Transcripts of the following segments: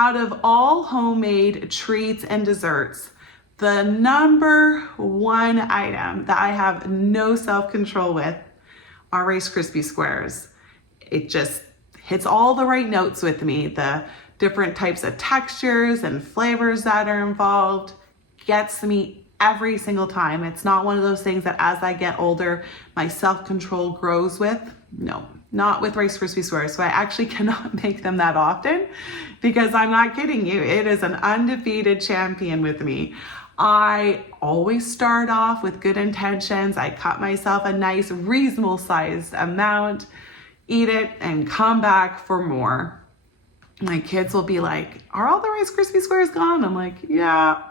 Out of all homemade treats and desserts, the number one item that I have no self-control with are Rice Krispie squares. It just hits all the right notes with me. The different types of textures and flavors that are involved gets me every single time. It's not one of those things that as I get older, my self-control grows with. No, not with Rice Krispie squares. So I actually cannot make them that often because I'm not kidding you. It is an undefeated champion with me. I always start off with good intentions. I cut myself a nice reasonable sized amount, eat it, and come back for more. My kids will be like, are all the Rice Krispie squares gone? I'm like, yeah,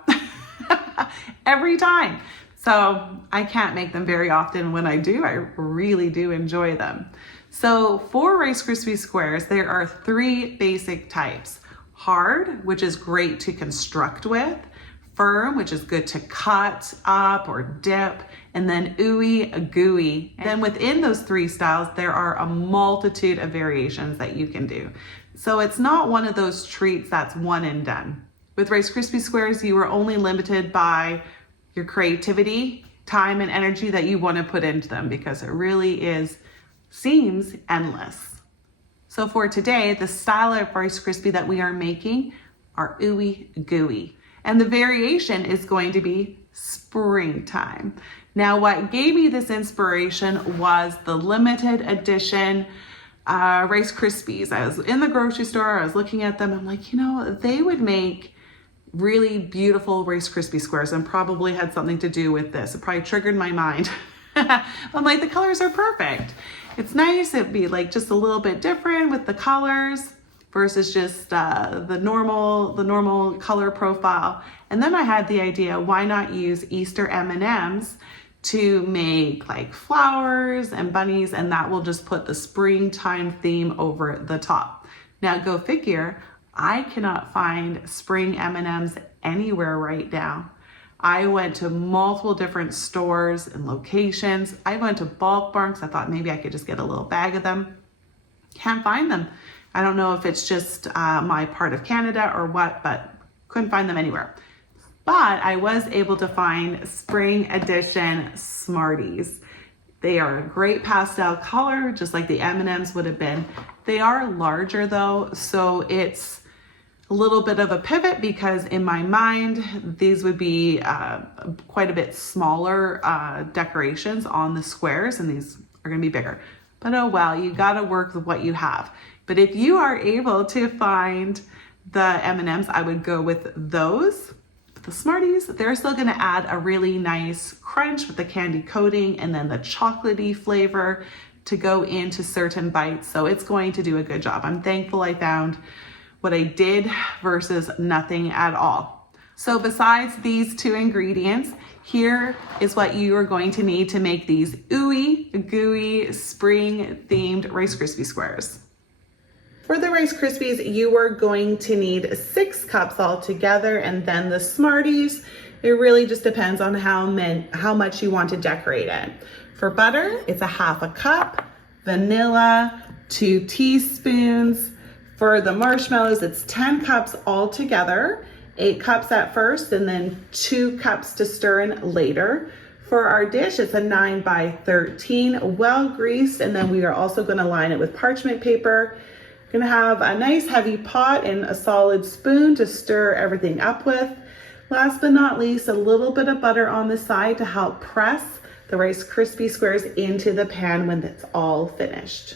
every time. So I can't make them very often. When I do, I really do enjoy them. So for Rice Krispie squares, there are 3 basic types. Hard, which is great to construct with. Firm, which is good to cut up or dip, and then ooey gooey. And then within those 3 styles, there are a multitude of variations that you can do. So it's not one of those treats that's one and done. With Rice Krispie squares, you are only limited by your creativity, time, and energy that you want to put into them because it really seems endless. So for today, the style of Rice Krispie that we are making are ooey gooey. And the variation is going to be springtime. Now, what gave me this inspiration was the limited edition Rice Krispies. I was in the grocery store, I was looking at them, I'm like, they would make really beautiful Rice Krispie squares and probably had something to do with this. It probably triggered my mind. I'm like, the colors are perfect. It's nice, it'd be like just a little bit different with the colors versus just the normal color profile. And then I had the idea, why not use Easter M&Ms to make like flowers and bunnies, and that will just put the springtime theme over the top. Now go figure, I cannot find spring M&Ms anywhere right now. I went to multiple different stores and locations. I went to Bulk Barn because I thought maybe I could just get a little bag of them. Can't find them. I don't know if it's just my part of Canada or what, but couldn't find them anywhere. But I was able to find spring edition Smarties. They are a great pastel color, just like the M&Ms would have been. They are larger though, so it's a little bit of a pivot because in my mind, these would be quite a bit smaller decorations on the squares, and these are gonna be bigger. But oh well, you gotta work with what you have. But if you are able to find the M&Ms, I would go with those. The Smarties, they're still gonna add a really nice crunch with the candy coating and then the chocolatey flavor to go into certain bites. So it's going to do a good job. I'm thankful I found what I did versus nothing at all. So besides these 2 ingredients, here is what you are going to need to make these ooey gooey spring themed Rice Krispie squares. For the Rice Krispies, you are going to need 6 cups altogether, and then the Smarties, it really just depends on how much you want to decorate it. For butter, it's a 1/2 cup, vanilla, 2 teaspoons. For the marshmallows, it's 10 cups altogether, 8 cups at first, and then 2 cups to stir in later. For our dish, it's a 9 by 13, well greased, and then we are also gonna line it with parchment paper. Gonna have a nice heavy pot and a solid spoon to stir everything up with. Last but not least, a little bit of butter on the side to help press the Rice Krispie squares into the pan when it's all finished.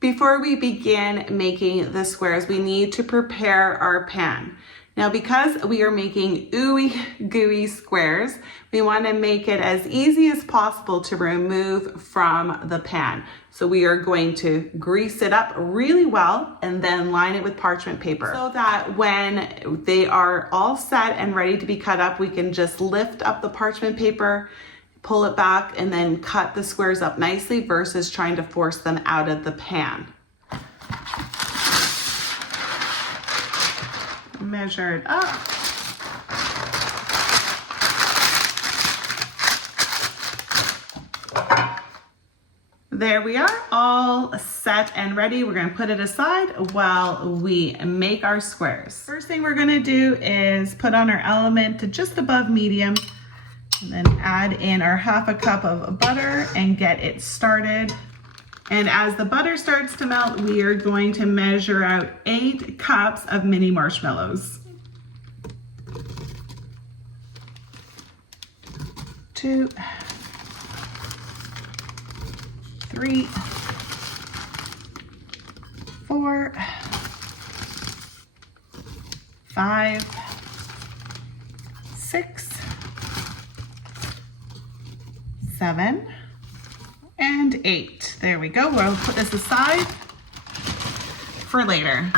Before we begin making the squares, we need to prepare our pan. Now, because we are making ooey gooey squares, we want to make it as easy as possible to remove from the pan. So we are going to grease it up really well and then line it with parchment paper so that when they are all set and ready to be cut up, we can just lift up the parchment paper, pull it back, and then cut the squares up nicely versus trying to force them out of the pan. Measure it up. There we are, all set and ready. We're gonna put it aside while we make our squares. First thing we're gonna do is put on our element to just above medium, and then add in our 1/2 cup of butter and get it started. And as the butter starts to melt, we are going to measure out 8 cups of mini marshmallows. 2, 3, 4, 5, 6, 7, and 8. There we go. We'll put this aside for later.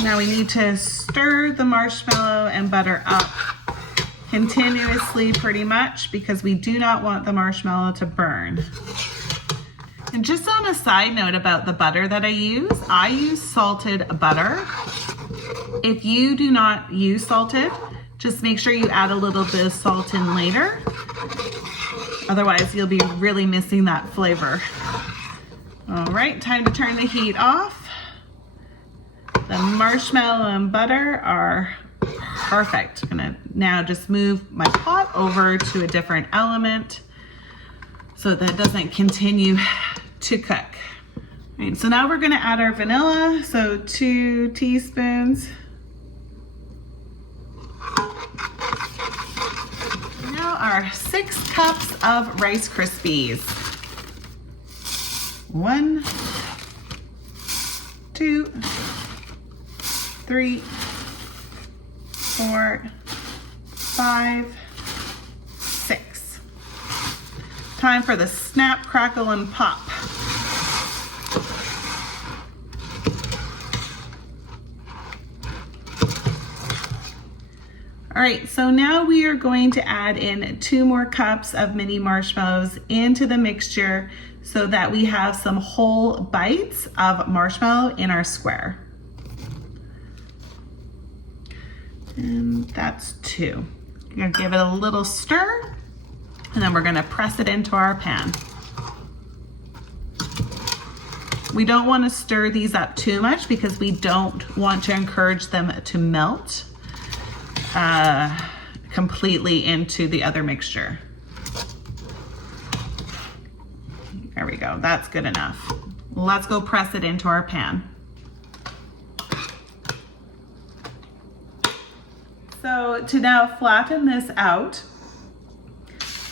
Now we need to stir the marshmallow and butter up continuously pretty much because we do not want the marshmallow to burn. And just on a side note about the butter that I use salted butter. If you do not use salted, just make sure you add a little bit of salt in later. Otherwise you'll be really missing that flavor. All right, time to turn the heat off. The marshmallow and butter are perfect. I'm gonna now just move my pot over to a different element so that it doesn't continue to cook. All right, so now we're gonna add our vanilla. So 2 teaspoons. Now our 6 cups of Rice Krispies. 1, 2, 3, 4, 5, 6. Time for the snap, crackle, and pop. All right, so now we are going to add in 2 more cups of mini marshmallows into the mixture so that we have some whole bites of marshmallow in our square. And that's 2. We're gonna give it a little stir, and then we're gonna press it into our pan. We don't want to stir these up too much because we don't want to encourage them to melt completely into the other mixture. There we go, that's good enough. Let's go press it into our pan. So to now flatten this out,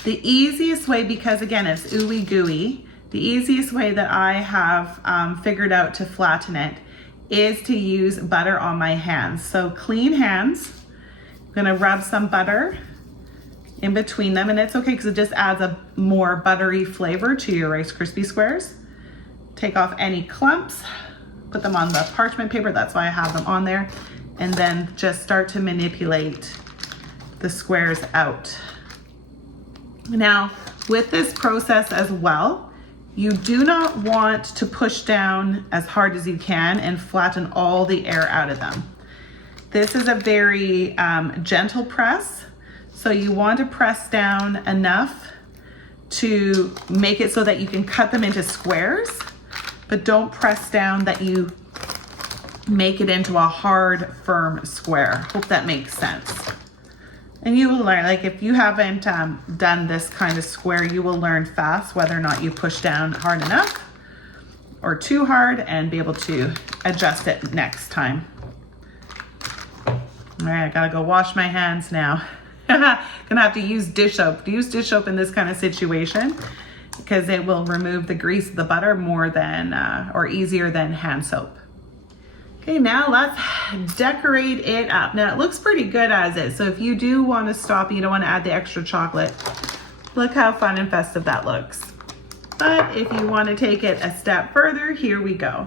the easiest way, because again it's ooey gooey, the easiest way that I have figured out to flatten it is to use butter on my hands. So clean hands, I'm gonna rub some butter in between them, and it's okay because it just adds a more buttery flavor to your Rice Krispie squares. Take off any clumps, put them on the parchment paper, that's why I have them on there, and then just start to manipulate the squares out. Now, with this process as well, you do not want to push down as hard as you can and flatten all the air out of them. This is a very gentle press, so you want to press down enough to make it so that you can cut them into squares, but don't press down that you make it into a hard, firm square. Hope that makes sense. And you will learn, like if you haven't done this kind of square, you will learn fast whether or not you push down hard enough or too hard and be able to adjust it next time. All right, I gotta go wash my hands now. Gonna have to use dish soap. Use dish soap in this kind of situation because it will remove the grease of the butter more than, or easier than hand soap. Okay, now let's decorate it up. Now it looks pretty good as is, so if you do want to stop, you don't want to add the extra chocolate, look how fun and festive that looks. But if you want to take it a step further, here we go.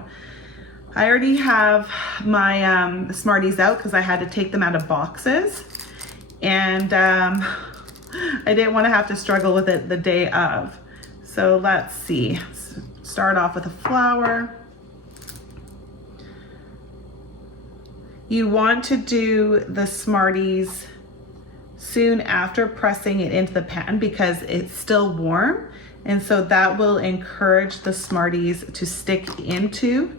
I already have my Smarties out because I had to take them out of boxes, and I didn't want to have to struggle with it the day of. So let's see, start off with a flour. You want to do the Smarties soon after pressing it into the pan because it's still warm And so that will encourage the Smarties to stick into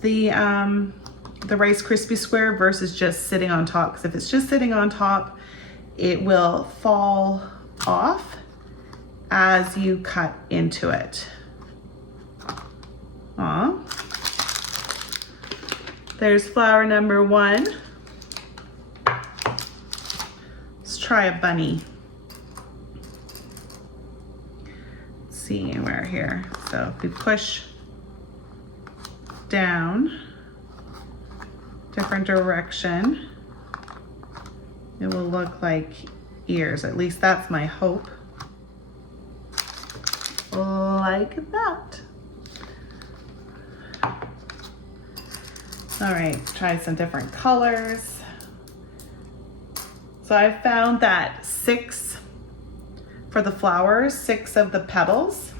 the Rice Krispie square versus just sitting on top. Because if it's just sitting on top, it will fall off as you cut into it. Aw. There's flower number 1. Let's try a bunny. Let's see where here. So if we push down, different direction, it will look like ears. At least that's my hope. Like that. All right, try some different colors. So I found that 6 for the flowers, 6 of the petals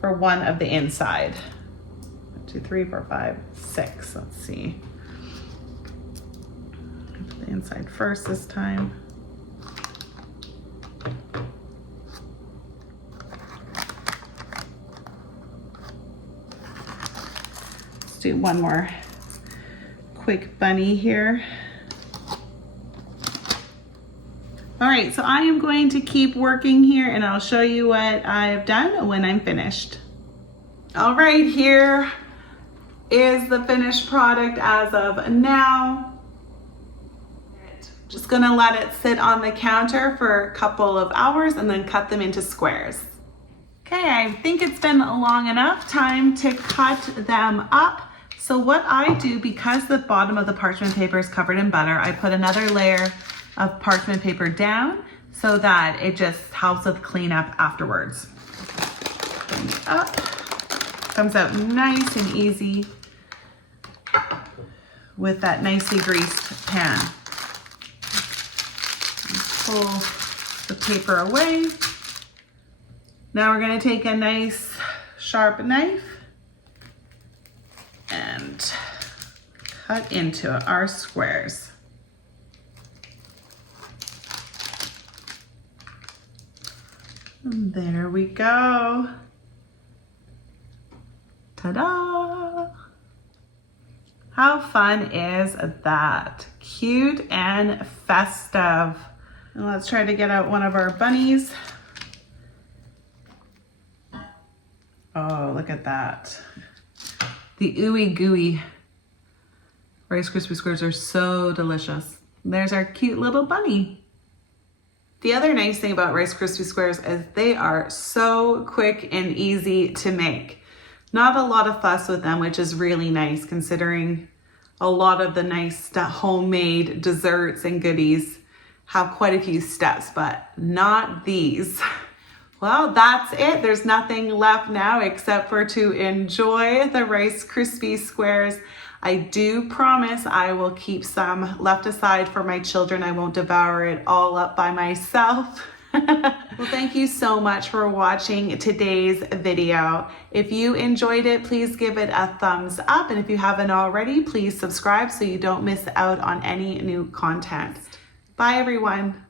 for 1 of the inside. 1, 2, 3, 4, 5, 6. Let's see. Put the inside first this time. Let's do one more quick bunny here. All right, so I am going to keep working here and I'll show you what I've done when I'm finished. All right, here is the finished product as of now. Just gonna let it sit on the counter for a couple of hours and then cut them into squares. Okay, I think it's been long enough time to cut them up. So what I do, because the bottom of the parchment paper is covered in butter, I put another layer of parchment paper down so that it just helps with cleanup afterwards. Bring it up. Comes out nice and easy with that nicely greased pan. Pull the paper away. Now we're going to take a nice sharp knife and cut into our squares. And there we go. Ta-da! How fun is that? Cute and festive. And let's try to get out one of our bunnies. Oh, look at that. The ooey gooey Rice Krispie squares are so delicious. There's our cute little bunny. The other nice thing about Rice Krispie squares is they are so quick and easy to make. Not a lot of fuss with them, which is really nice considering a lot of the nice homemade desserts and goodies have quite a few steps, but not these. Well, that's it. There's nothing left now except for to enjoy the Rice Krispie squares. I do promise I will keep some left aside for my children. I won't devour it all up by myself. Well, thank you so much for watching today's video. If you enjoyed it, please give it a thumbs up. And if you haven't already, please subscribe so you don't miss out on any new content. Bye, everyone.